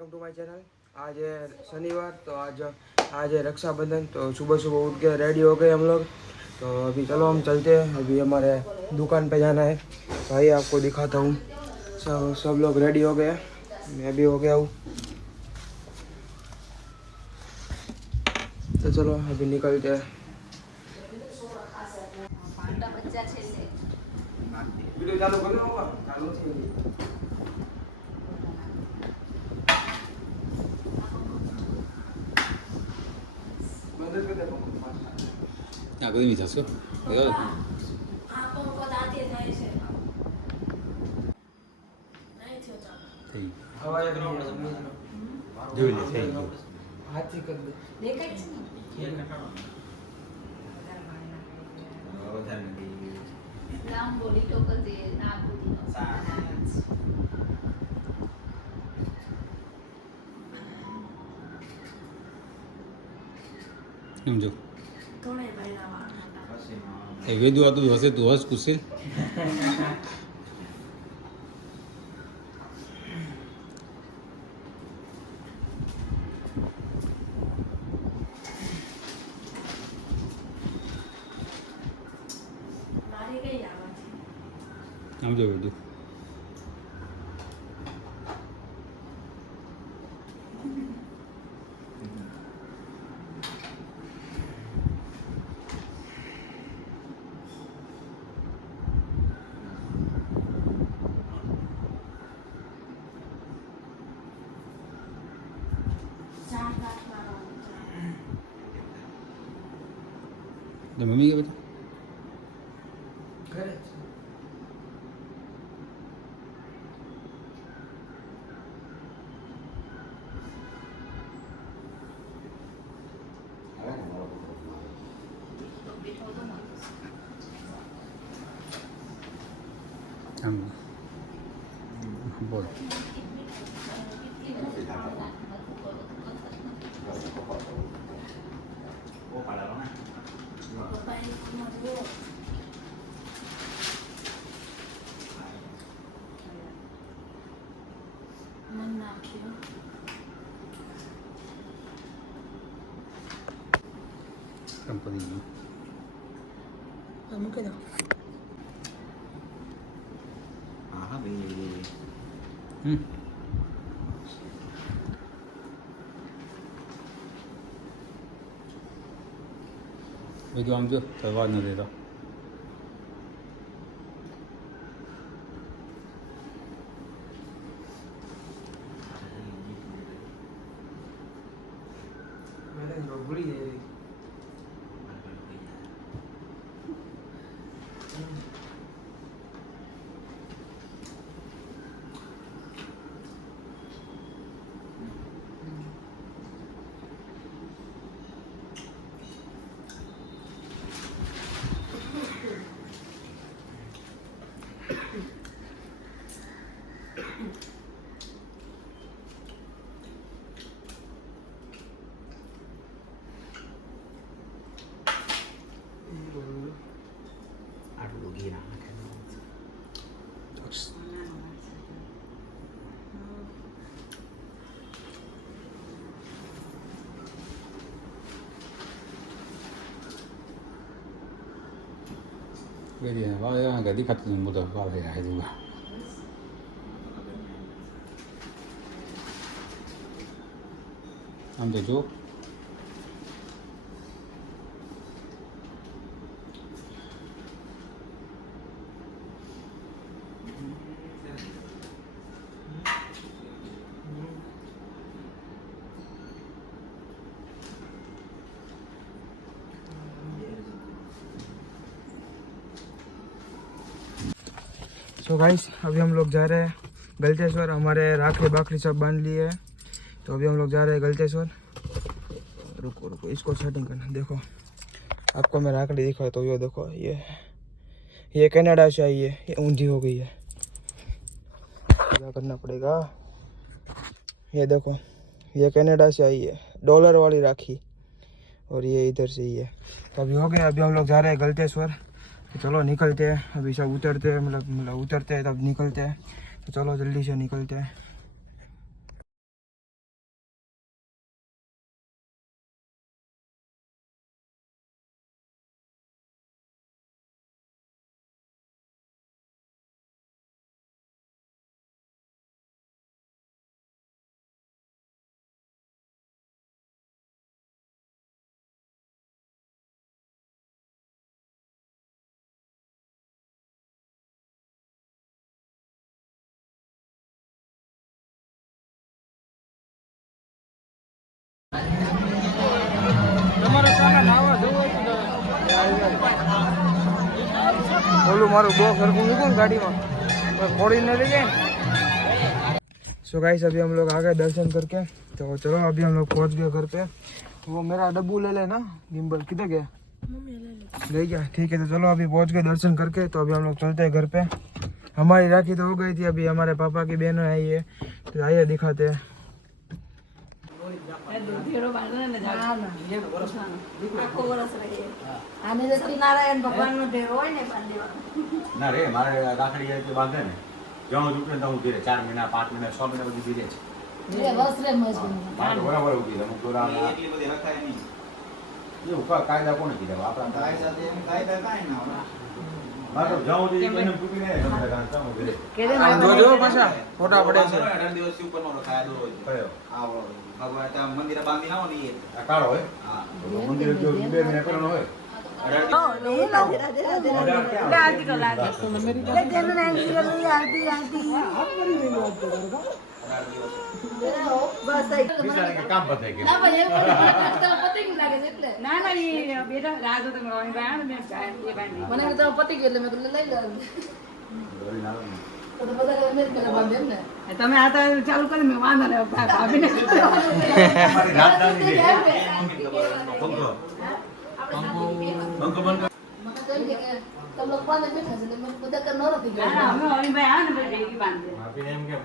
Welcome to my channel. आज है शनिवार, तो आज है रक्षाबंधन। तो सुबह सुबह उठ के रेडी हो गए हम लोग। तो अभी चलो हम चलते हैं, अभी हमारे दुकान पे जाना है। भाई आपको दिखाता हूँ, सब लोग रेडी हो गए, मैं भी हो गया हूँ। तो चलो अभी निकलते हैं। वीडियो चालू कर लो, चालू थी। આ બધી જશો જોઈ લે થઈ ગયું હાથી કરી દે દેખાય છે લાંબોલી ટોકલ દે ના બુદીનો સાનાચ સમજો થોડે ભાઈના એ વેદુ આતું હશે તું હસ કુશલ મારી કઈ આવા છે સમજો વેદુ તો મમ્મી કે બેટા ઘરે આમ બોલ મન નાખ્યો કંપની મૂકી દો. હા ભાઈ વેદુ આમ જો તરવા ન દેતા मैंने जो भूली है આટલું ઘી ના નાખે વેદી વાહ ગદી ખાતું બધો વાહ હે દુગા આમ તો જો तो गाइस अभी हम लोग जा रहे हैं गलतेश्वर। हमारे राखड़ी बाखड़ी सब बांध लिए है, तो अभी हम लोग जा रहे हैं गलतेश्वर। रुको रुको इसको सेटिंग करना। देखो आपको मैं राखड़ी दिखाया तो ये देखो, ये कनाडा से आई है, ये ऊंधी हो गई है, क्या करना पड़ेगा। ये देखो ये कनाडा से आई है, डॉलर वाली राखी, और ये इधर से ही है। तो अभी हो गया, अभी हम लोग जा रहे हैं गलतेश्वर। तो चलो निकलते हैं, अभी सब उतरते हैं, मतलब उतरते हैं तब निकलते हैं। तो चलो जल्दी से निकलते हैं। ઓલું મારું બોક્સ હરકું મૂકું ગાड़ीમાં खोड़ी न ले जाए। सो गाइस अभी हम लोग आ गए दर्शन करके, तो चलो अभी हम लोग पहुंच गए घर पे। वो मेरा डब्बू ले लेना, गिम्बल किधर गया? ले गया, ठीक है। तो चलो अभी पहुंच गए दर्शन करके, तो अभी हम लोग चलते हैं घर पे। हमारी राखी तो हो गई थी, अभी हमारे पापा की बहन आई है, तो आइए दिखाते हैं। સત્યનારાયણ ભગવાનનો ઢેરો હોય ને બાંધી દેવાનો. ના રે મારે રાખડી આવી રીતે બાંધે ને જ્યાં ઉઠે ને હું ધીરે 4 મહિના 5 મહિના 6 મહિના બધી ધીરે છે મારે તો બરાબર ઉઠી જાય અમુક દોરા એટલી બધી રખાય નહીં એવું કાયદા કોને કીધા આપણા કાયદા કાંઈ ના હોય મારે તો જ્યાં સુધી એને તૂટી નહીં જોજો પાછા ફોટા પડે છે 18 દિવસથી ઉપરનો રખાય દોરો કયો આ ભગવાન ત્યાં મંદિરે બાંધી લાવો ને એ આ કાળો હોય હા મંદિરે જો 2 મહિના પહેલાનો હોય કામ પતાય કે તમે આ ચાલુ કરી મેં વાંધો ને ભાભીને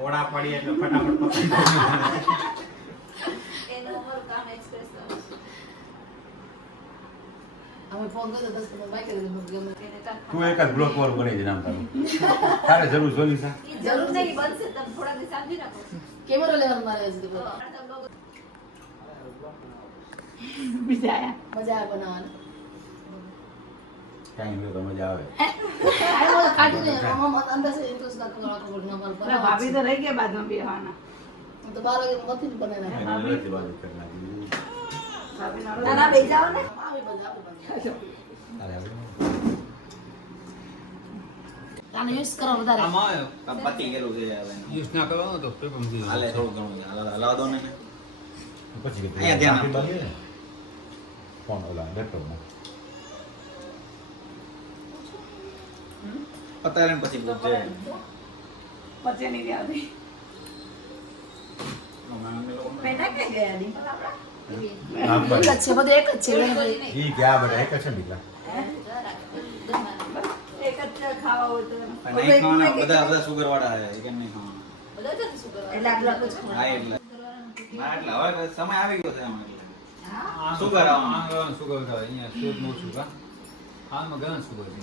મોડા પડી એટલે ફટાફટ એનું અમારું કામ એક્સપ્રેસ કરવું છે. અમે ફોન કર્યો 10 મિનિટ બાકી એને કાંઈ તું એક જ બ્લોક વાળું બની જ નામ તારું તારે જરૂર જોલી છે જરૂર નહીં બનશે તમે થોડા દિવસ સમજી રાખો. કેમેરો લેવાનું મારે છે બીજા આયા. મજા આવે બનાવવાની કાંઈ નહીં તો મજા આવે આયો કાઢીને અંદર સે ઇન્ટરેસ્ટ ના કરવાનો પડનો માર પર ભાભી તો રહી ગયા બાદમાં બેહવાના. તો 12 વાગે મથી બનાવી એને નથી બાજુ કરી નાખી ના ના બેસી જાઓ ને. આવી બધા તારે આવે આને યુઝ કરો વધારે આમાં પતી ગયેલું છે યાર યુઝ ના કરવાનો તો પેપર મૂકી હાલે થોડું ઘણું છે હલાવ દો ને પછી અહીંયા ધ્યાન આપો. ફોન ઓલા લેપટોપમાં પતાવીને પછી પૂછજે પછી નહીં આવતી. પેલા ક્યાં ગયા ડિમ્પલ આપણા? એક જ છે બધું એક જ છે ઈ ગયા બધા એક જ છે નીકળા એક જ ખાવા હોય તો નહીં ખાવાના બધા સુગર વાળા છે કેમ નહીં ખાવાના બધા જ સુગર એટલે આટલા જ હા એટલે ના એટલે હવે સમય આવી ગયો છે આમાં એટલે સુગર આવવાનું સુગર થાય અહીંયા સુગર નો સુગર હાલમાં ઘણા સુગર છે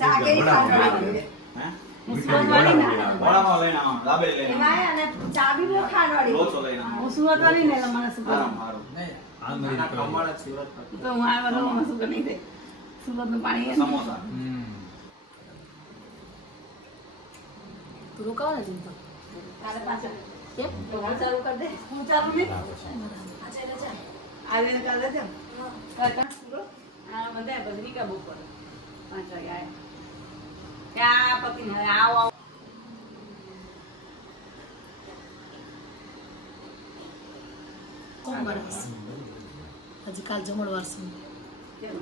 ચા કેવી ખાવાની? હે મુસ્કોવાળી ના મોડામાં લઈને આવવાનું લાબે લઈને એમાં અને ચા બી બહુ ખાવાની. લોચો લઈને હું આવવાનું સુરત વાળી ને એટલે મને સુગર હારું હારું હાલમાં ના કમાડ સુરત તો હું આ વાળામાં સુગર નહીં દે. સુરતનું પાણી એમ. સમોસા તું રોકાવ ને ચિંતા કાલે પાછા કેમ તો હું ચાલુ કરી દે. હું ચાલુ નહીં. આજે ને કાલે દેજો. કાકા સુગર આ બંધ બજરી કા બપોર 5 વાગે આયા. ક્યાં પતિને હવે આવો આવો. સોમવાર હજી કાલ જમણવાર છે કેમ?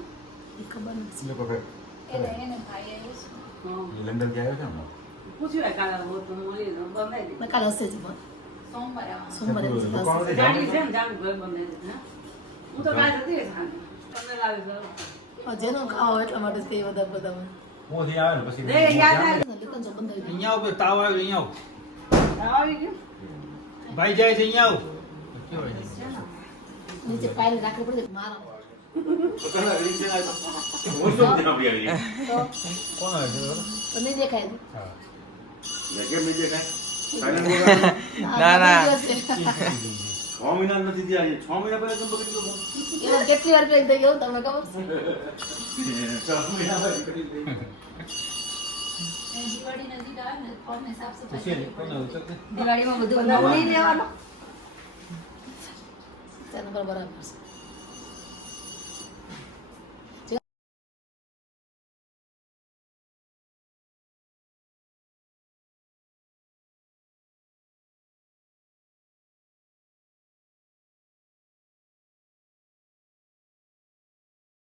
એ ખબર નથી લોકો કે એને ખાઈ આવ્યું છે. હા. લંડન ગયા છે ને પૂછ્યું ને કાલે હું તો મળી દઉં બંધાઈ દીધું. મેં કાલ હશે જ પણ સોમવારે આવવાનું. સોમવારે હશે. જાણી છે ને જાણું ઘર બંધાઈ દીધું હા. હું તો કાલે જતી રહીશ સાંજે. તમને લાવી દઉં. જેનો ખાવા એટલા માટે જ કઈ બધા બધા હું થી આવે ને પછી એ યાદ આવે. લીકન જો બંધાઈ ગયું. અહીંયા ઉપર તાવ આવ્યો અહીંયા આવી ગયું. ભાઈ જાય છે અહીંયા આવ નીચે કાલે રાખવી પડે મારા કોણ આવે તો નહીં દેખાય કેમ નહીં દેખાય ના, ના. 6 મહિના નથી થયા 6 મહિના પહેલા તમે બગડી ગયો એમાં કેટલી વાર પેક થઈ ગયો તમને ખબર છે? 6 મહિના પહેલા બગડી ગઈ એ દિવાળી નજીક આવે ને ફોનને સાફ પછી સફાઈ કોને ઉતરતે દિવાળીમાં બધું નવું નહીં લેવાનું. ચાલો બરાબર છે